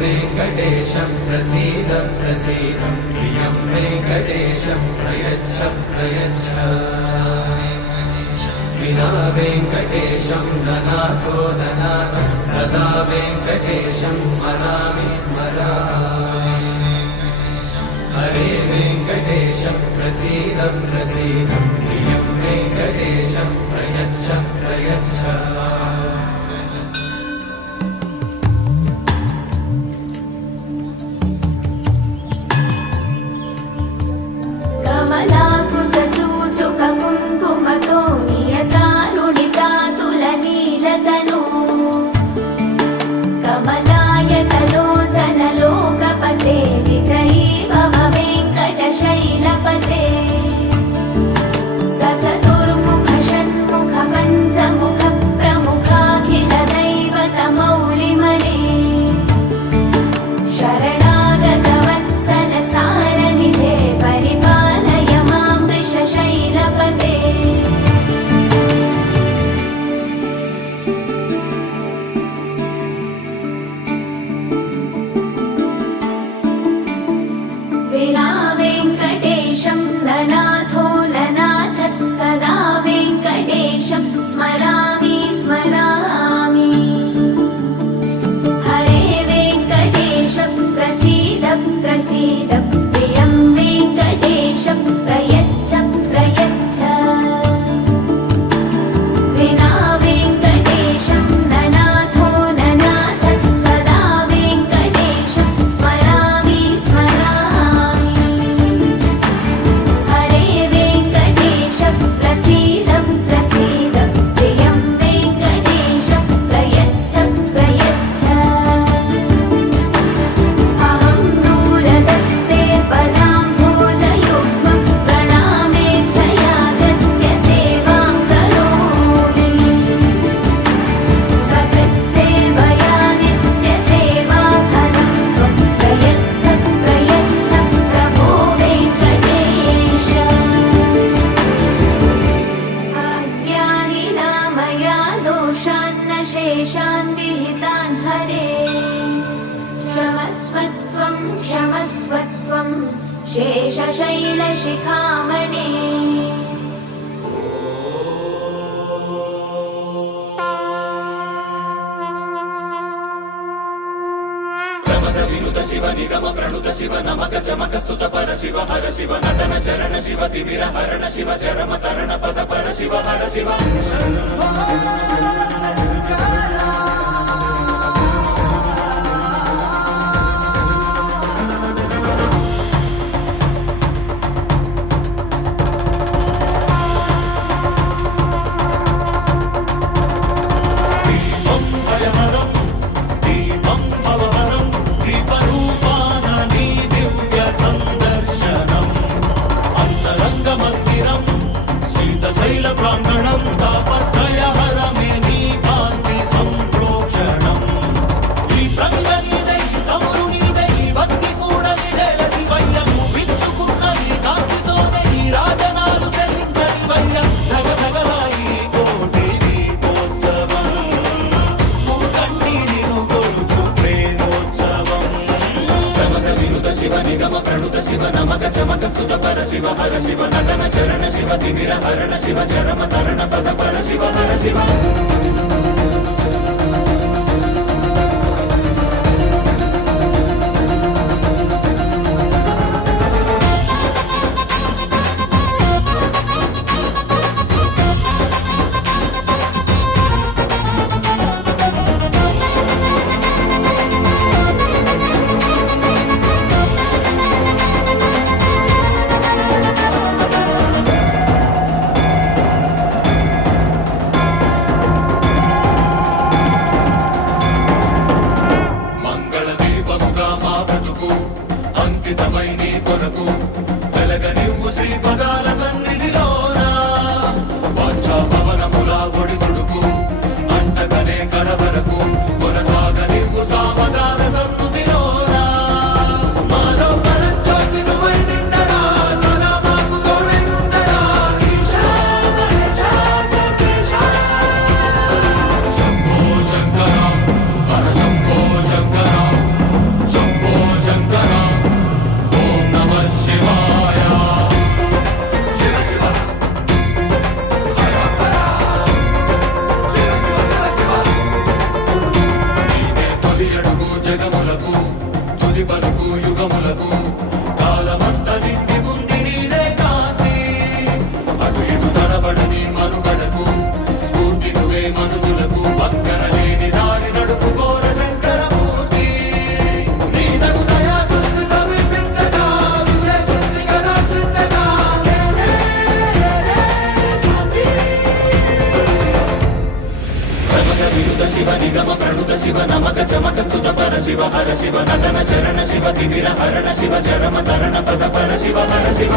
वेङ्कटेशं प्रसीद प्रसीद प्रियं वेङ्कटेशं प्रयच्छ प्रयच्छ विना वेङ्कटेशं ननाथो ननाथ सदा वेङ्कटेशं स्मरामि स्मरामि हरे वेङ्कटेश प्रसीद प्रसीद प्रियं वेङ्कटेशं प्रयच्छ प्रयच्छ कुङ्कुमतो नियतारुणिता तुलनीलतनु कमलायतलोचनलोकपते विजयी भव वेङ्कटशैलपते सचतुर्मुख षण्मुख पञ्चमुख प्रमुखाखिल दैवतमौलिमने शरणागतवत्सल सारनिधे परिपालय मां वृषशैलपते विना वेङ्कटेशं ननाथो ननाथः सदा वेङ्कटेशं स्मरामि स्मरामि हरे वेङ्कटेश प्रसीद प्रसीद प्रियं वेङ्कटेश प्रयच्छ प्रयच्छ विना वेङ्कटेशं ननाथो ननाथः सदा वेङ्कटेशं स्मरामि स्मरामि हरे वेङ्कटेश प्रसीद प्रसीद प्रियं वेङ्कटेश प्रयच्छ प्रयच्छ अहं दूरदस्ते पदाम्भोजयुग्मं प्रणामे छयागत्य सेवां करोमि सकृत्सेवया नित्यसेवाफलं त्वं प्रयच्छ प्रयच्छ प्रभो वेङ्कटेश अज्ञानिना मया दोषान्न शेषान् विहितान् हरे क्षमस्वत्वं क्षमस्वत्वं शेषशैलशिखामणे प्रमद विनुत शिव निगम प्रणुत शिव नमक चमक स्तुत पर शिव हर शिव नटन चरण शिव तिमिर हरण शिव चरम तरण पद पर शिव हर शिव दीपं भयहरं दीपं भवहरं दीपरूपाननी दिव्य संदर्शनम् अन्तरङ्गमन्दिरं शीतशैल प्राङ्गणं तापत्रयहरमे नीकान्ति सम्प्रोक्षणम् ఈ ప్రంగనీదై చమురునీదై భక్తి కూడా నిడల శివయ్యము విచ్చుకున్న ఈ కాంతితోనే ఈ రాజనాలు చెల్లించని వయ్య ధగధగలాయి కోటి దీపోత్సవం మూకంటినిను కొలుచు ప్రేమోత్సవం ప్రమద వినుత శివ నిగమ ప్రణుత శివ నమక చమక స్తుత పర శివ హర శివ నటన చరణ శివ తిమిర హరణ శివ చరమ తరణ పద పర శివ హర శివ మంగళ దీపముగా మా బ్రతుకు అంకితమై నీ కొరకు వెలగనివ్వు శ్రీ పదాల సన్నిధిలోన వాంఛా పవనముల ఒడిదుడుకు అంటకనే కడవరకు కొనసాగనివ్వు సామగాన సన్నుతిలోన మాలో పరజ్యోతి నువ్వై నిండరా సదా మాకు తోడై ఉండరా ఈశా మహేశ సర్వేశ శంభో శంకర హర శంభో శంకర తొలి పలుకు యుగములకు కాలమంత నిండి ఉంది నీదే కాంతి అటు ఇటు తడబడని మనుగడకు స్ఫూర్తి నువ్వే మనుజులకు పక్కన లేని దారి నడుపుకోర శంకరమూర్తి నీదగు దయా దృష్టి సమీపించగా విశేషించి కటాక్షించగా ప్రమద వినుత శివ నిగమ ప్రణుత శివ నమక చమక స్తుత పర శివ హర శివ నటన చరణ శివ తిమిర హరణ శివ చరమ తరణ పద పర శివ హర శివ